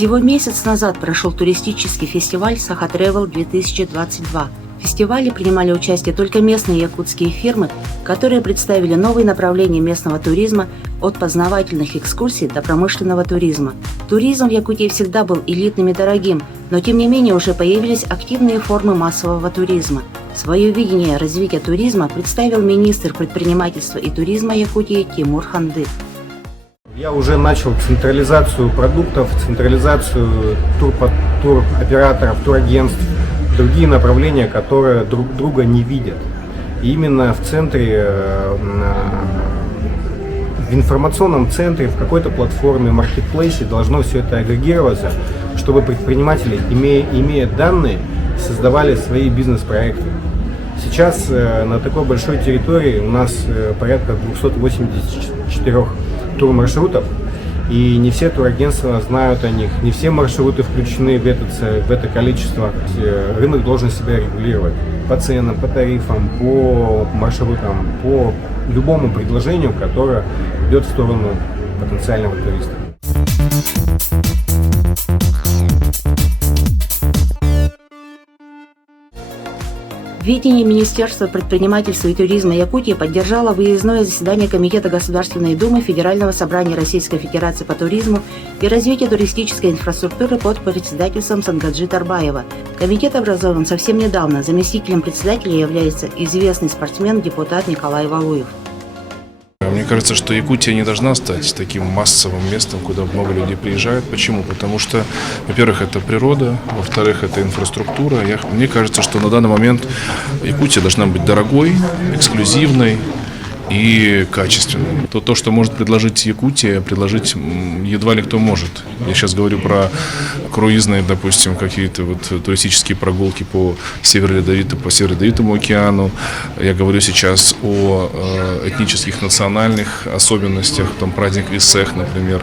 Всего месяц назад прошел туристический фестиваль «Саха-Тревел-2022». В фестивале принимали участие только местные якутские фирмы, которые представили новые направления местного туризма от познавательных экскурсий до промышленного туризма. Туризм в Якутии всегда был элитным и дорогим, но тем не менее уже появились активные формы массового туризма. Свое видение развития туризма представил министр предпринимательства и туризма Якутии Тимур Хандык. Я уже начал централизацию продуктов, централизацию туроператоров, турагентств, другие направления, которые друг друга не видят. И именно в центре, в информационном центре, в какой-то платформе, маркетплейсе должно все это агрегироваться, чтобы предприниматели, имея данные, создавали свои бизнес-проекты. Сейчас на такой большой территории у нас порядка 284 турмаршрутов, и не все турагентства знают о них, не все маршруты включены в это количество. Рынок должен себя регулировать по ценам, по тарифам, по маршрутам, по любому предложению, которое идет в сторону потенциального туриста. Видение Министерства предпринимательства и туризма Якутии поддержало выездное заседание Комитета Государственной Думы Федерального собрания Российской Федерации по туризму и развитию туристической инфраструктуры под председательством Сангаджи Тарбаева. Комитет образован совсем недавно. Заместителем председателя является известный спортсмен, депутат Николай Валуев. Мне кажется, что Якутия не должна стать таким массовым местом, куда много людей приезжают. Почему? Потому что, во-первых, это природа, во-вторых, это инфраструктура. Мне кажется, что на данный момент Якутия должна быть дорогой, эксклюзивной и качественной. То, что может предложить Якутия, предложить едва ли кто может. Я сейчас говорю про круизные, допустим, какие-то туристические прогулки по Северо-Ледовитому океану. Я говорю сейчас о этнических, национальных особенностях, там праздник Висех, например.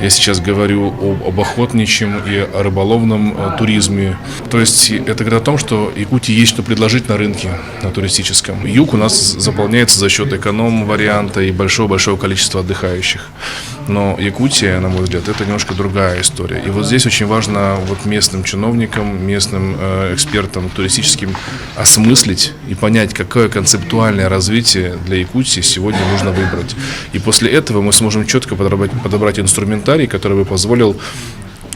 Я сейчас говорю об охотничьем и о рыболовном туризме. То есть это говорит о том, что Якутии есть что предложить на рынке, на туристическом. Юг у нас заполняется за счет эконом-варианта и большого-большого количества отдыхающих. Но Якутия, на мой взгляд, это немножко другая история. И вот здесь очень важно местным чиновникам, местным экспертам туристическим осмыслить и понять, какое концептуальное развитие для Якутии сегодня нужно выбрать. И после этого мы сможем четко подобрать инструментарий, который бы позволил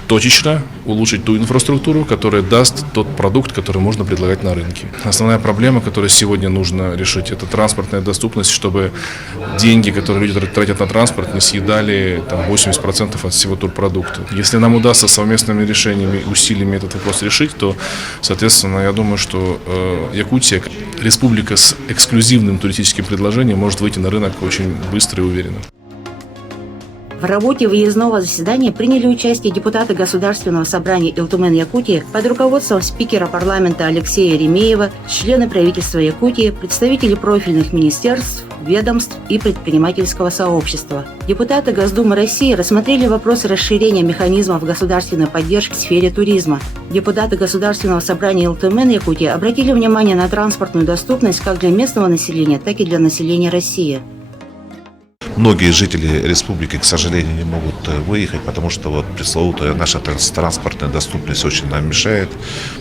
точечно улучшить ту инфраструктуру, которая даст тот продукт, который можно предлагать на рынке. Основная проблема, которую сегодня нужно решить, это транспортная доступность, чтобы деньги, которые люди тратят на транспорт, не съедали 80% от всего турпродукта. Если нам удастся совместными решениями и усилиями этот вопрос решить, то, соответственно, я думаю, что Якутия, республика с эксклюзивным туристическим предложением, может выйти на рынок очень быстро и уверенно. В работе выездного заседания приняли участие депутаты Государственного собрания Илтумен-Якутии под руководством спикера парламента Алексея Ремеева, члены правительства Якутии, представители профильных министерств, ведомств и предпринимательского сообщества. Депутаты Госдумы России рассмотрели вопросы расширения механизмов государственной поддержки в сфере туризма. Депутаты Государственного собрания Илтумен-Якутии обратили внимание на транспортную доступность как для местного населения, так и для населения России. Многие жители республики, к сожалению, не могут выехать, потому что пресловутая наша транспортная доступность очень нам мешает.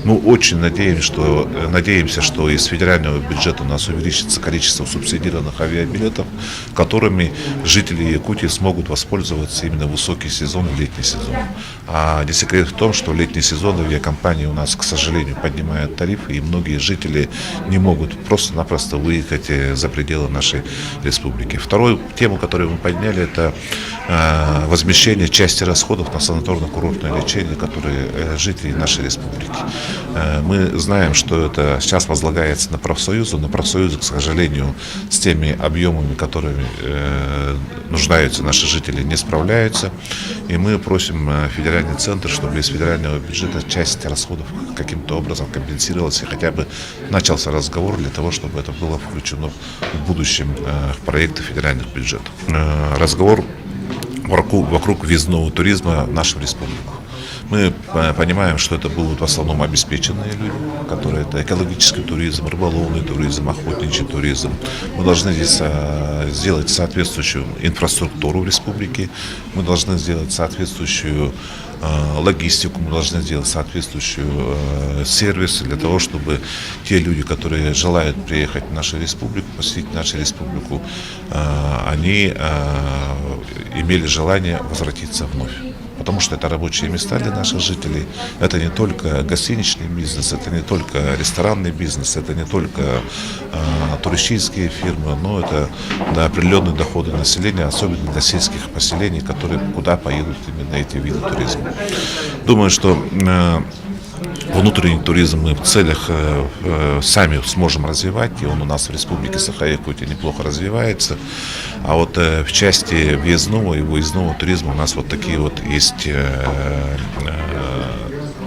Мы очень надеемся, что из федерального бюджета у нас увеличится количество субсидированных авиабилетов, которыми жители Якутии смогут воспользоваться именно в высокий сезон и летний сезон. А не секрет в том, что в летний сезон авиакомпании у нас, к сожалению, поднимают тарифы, и многие жители не могут просто-напросто выехать за пределы нашей республики. Вторую тему, которую мы подняли, это возмещение части расходов на санаторно-курортное лечение, которые жители нашей республики. Мы знаем, что это сейчас возлагается на профсоюзы, но профсоюзы, к сожалению, с теми объемами, которыми нуждаются наши жители, не справляются. И мы просим федеральный центр, чтобы из федерального бюджета часть расходов каким-то образом компенсировалась, и хотя бы начался разговор для того, чтобы это было включено в будущем в проекты федеральных бюджетов. Разговор вокруг въездного туризма в нашу республику. Мы понимаем, что это будут в основном обеспеченные люди, которые это экологический туризм, рыболовный туризм, охотничий туризм. Мы должны здесь сделать соответствующую инфраструктуру в республике, мы должны сделать соответствующую логистику, мы должны сделать соответствующую сервис для того, чтобы те люди, которые желают приехать в нашу республику, посетить нашу республику, они имели желание возвратиться вновь. Потому что это рабочие места для наших жителей. Это не только гостиничный бизнес, это не только ресторанный бизнес, это не только туристические фирмы, но это определенные доходы населения, особенно для сельских поселений, куда поедут именно эти виды туризма. Думаю, что внутренний туризм мы в целях сами сможем развивать, и он у нас в Республике Саха-Якутия неплохо развивается. А вот в части въездного и выездного туризма у нас вот такие вот есть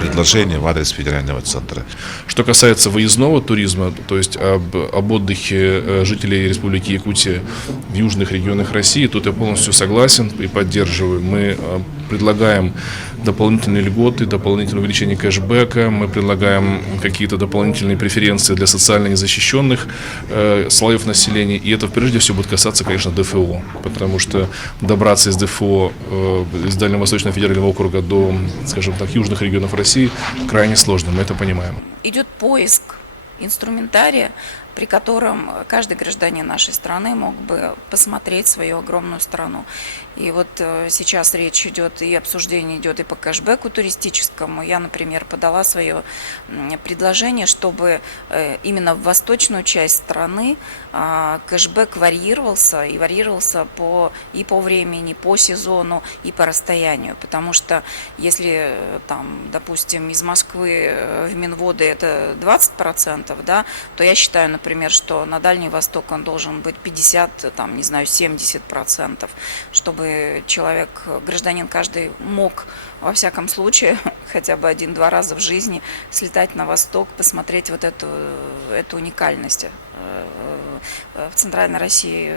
предложения в адрес федерального центра. Что касается выездного туризма, то есть об отдыхе жителей Республики Якутия в южных регионах России, тут я полностью согласен и поддерживаю. Мы предлагаем дополнительные льготы, дополнительное увеличение кэшбэка, мы предлагаем какие-то дополнительные преференции для социально незащищенных слоев населения, и это прежде всего будет касаться, конечно, ДФО, потому что добраться из ДФО, из Дальневосточного федерального округа до, скажем так, южных регионов России крайне сложно, мы это понимаем. Идет поиск инструментария, при котором каждый гражданин нашей страны мог бы посмотреть свою огромную страну. И вот сейчас речь идет и обсуждение идет и по кэшбэку туристическому. Я, например, подала свое предложение, чтобы именно в восточную часть страны кэшбэк варьировался, и варьировался и по времени, по сезону, и по расстоянию. Потому что если, там, допустим, из Москвы в Минводы это 20%, да, то я считаю, например, что на Дальний Восток он должен быть 50, там, не знаю, 70%, чтобы человек, гражданин каждый мог, во всяком случае, хотя бы 1-2 раза в жизни слетать на восток, посмотреть вот эту уникальность. В Центральной России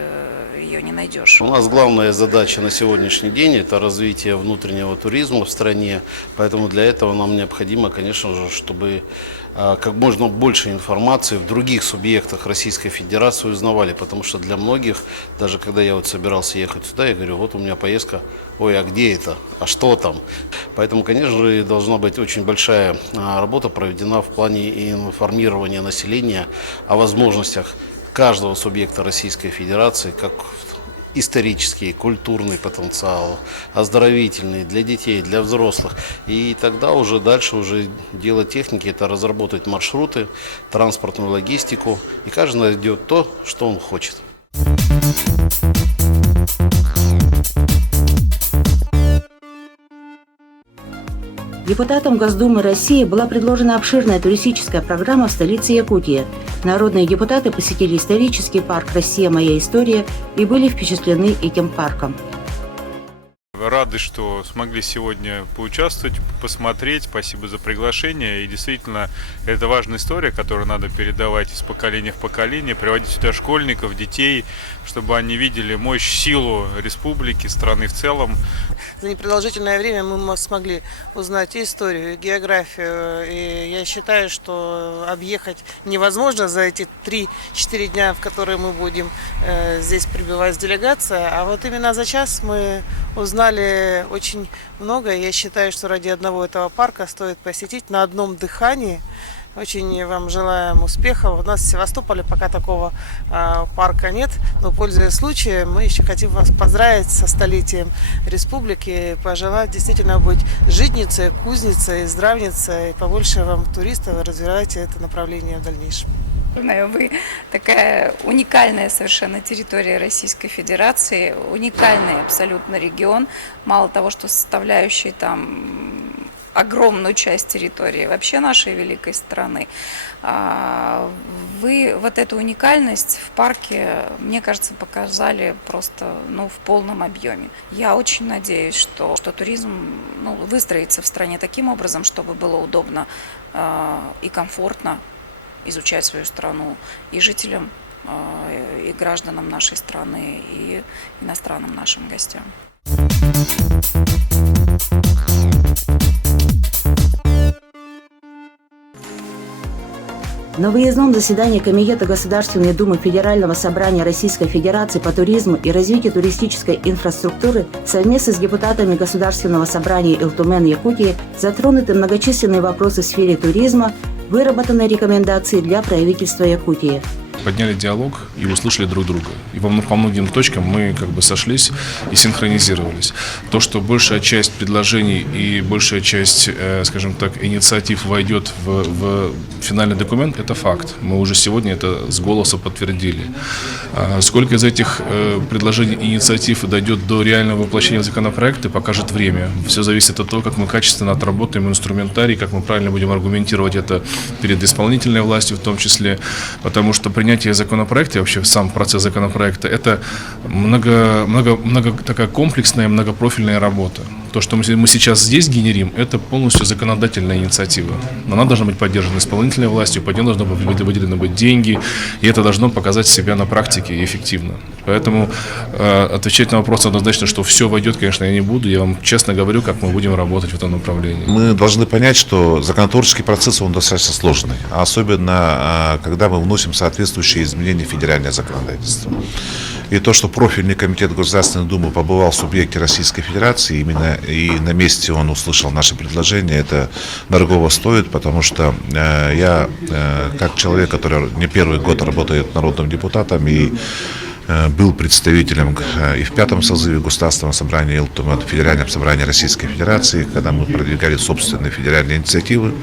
ее не найдешь. У нас главная задача на сегодняшний день – это развитие внутреннего туризма в стране. Поэтому для этого нам необходимо, конечно же, чтобы как можно больше информации в других субъектах Российской Федерации узнавали. Потому что для многих, даже когда я вот собирался ехать сюда, я говорю, вот у меня поездка, ой, а где это, а что там? Поэтому, конечно же, должна быть очень большая работа проведена в плане информирования населения о возможностях каждого субъекта Российской Федерации, как исторический, культурный потенциал, оздоровительный для детей, для взрослых. И тогда уже дальше уже дело техники – это разработать маршруты, транспортную логистику. И каждый найдет то, что он хочет. Депутатам Госдумы России была предложена обширная туристическая программа в столице Якутии. Народные депутаты посетили исторический парк «Россия. Моя история» и были впечатлены этим парком. Рады, что смогли сегодня поучаствовать, посмотреть. Спасибо за приглашение. И действительно, это важная история, которую надо передавать из поколения в поколение, приводить сюда школьников, детей, чтобы они видели мощь, силу республики, страны в целом. За непродолжительное время мы смогли узнать и историю, и географию. И я считаю, что объехать невозможно за эти 3-4 дня, в которые мы будем здесь пребывать с делегацией. А вот именно за час мы узнали очень много. Я считаю, что ради одного этого парка стоит посетить на одном дыхании. Очень вам желаем успехов. У нас в Севастополе пока такого парка нет, но, пользуясь случаем, мы еще хотим вас поздравить со столетием республики, пожелать действительно быть житницей, кузницей, здравницей, и побольше вам туристов, и развивайте это направление в дальнейшем. Вы такая уникальная совершенно территория Российской Федерации, уникальный абсолютно регион, мало того, что составляющий там огромную часть территории вообще нашей великой страны. Вы вот эту уникальность в парке, мне кажется, показали просто в полном объеме. Я очень надеюсь, что туризм выстроится в стране таким образом, чтобы было удобно и комфортно изучать свою страну и жителям, и гражданам нашей страны, и иностранным нашим гостям. На выездном заседании Комитета Государственной Думы Федерального собрания Российской Федерации по туризму и развитию туристической инфраструктуры совместно с депутатами Государственного собрания Илтумен-Якутии затронуты многочисленные вопросы в сфере туризма, выработаны рекомендации для правительства Якутии. Подняли диалог и услышали друг друга. И по многим точкам мы как бы сошлись и синхронизировались. То, что большая часть предложений и большая часть, скажем так, инициатив войдет в финальный документ, это факт. Мы уже сегодня это с голоса подтвердили. Сколько из этих предложений и инициатив дойдет до реального воплощения законопроекта, покажет время. Все зависит от того, как мы качественно отработаем инструментарий, как мы правильно будем аргументировать это перед исполнительной властью в том числе, потому что принятие законопроекта, вообще сам процесс законопроекта, это такая комплексная, многопрофильная работа. То, что мы сейчас здесь генерим, это полностью законодательная инициатива. Но она должна быть поддержана исполнительной властью, под нее должны быть выделены деньги, и это должно показать себя на практике эффективно. Поэтому отвечать на вопрос однозначно, что все войдет, конечно, я не буду. Я вам честно говорю, как мы будем работать в этом направлении. Мы должны понять, что законотворческий процесс, он достаточно сложный. Особенно, когда мы вносим соответствующие изменения в федеральное законодательство. И то, что профильный комитет Государственной Думы побывал в субъекте Российской Федерации, именно и на месте он услышал наши предложения, это дорогого стоит, потому что я, как человек, который не первый год работает народным депутатом и был представителем и в 5-м созыве Государственного собрания Илтумен, в Федеральном собрании Российской Федерации, когда мы продвигали собственные федеральные инициативы,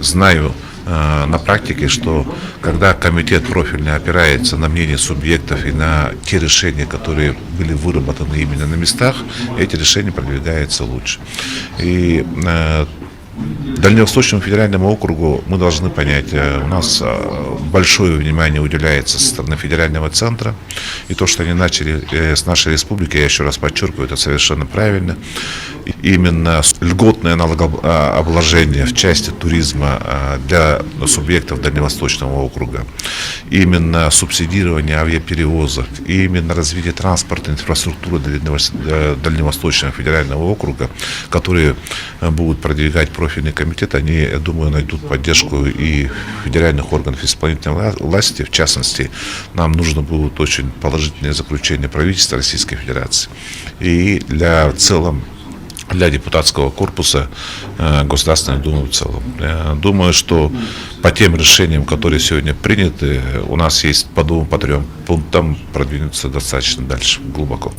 знаю на практике, что когда комитет профильный опирается на мнение субъектов и на те решения, которые были выработаны именно на местах, эти решения продвигаются лучше. И Дальневосточному федеральному округу мы должны понять, у нас большое внимание уделяется со стороны федерального центра, и то, что они начали с нашей республики, я еще раз подчеркиваю, это совершенно правильно. Именно льготное налогообложение в части туризма для субъектов Дальневосточного округа, именно субсидирование авиаперевозок, именно развитие транспортной инфраструктуры Дальневосточного федерального округа, которые будут продвигать профильный комитет, они, я думаю, найдут поддержку и федеральных органов исполнительной власти. В частности, нам нужно будет очень положительное заключение правительства Российской Федерации. И для депутатского корпуса Государственной Думы в целом. Я думаю, что по тем решениям, которые сегодня приняты, у нас есть по 2-3 пунктам продвинуться достаточно дальше, глубоко.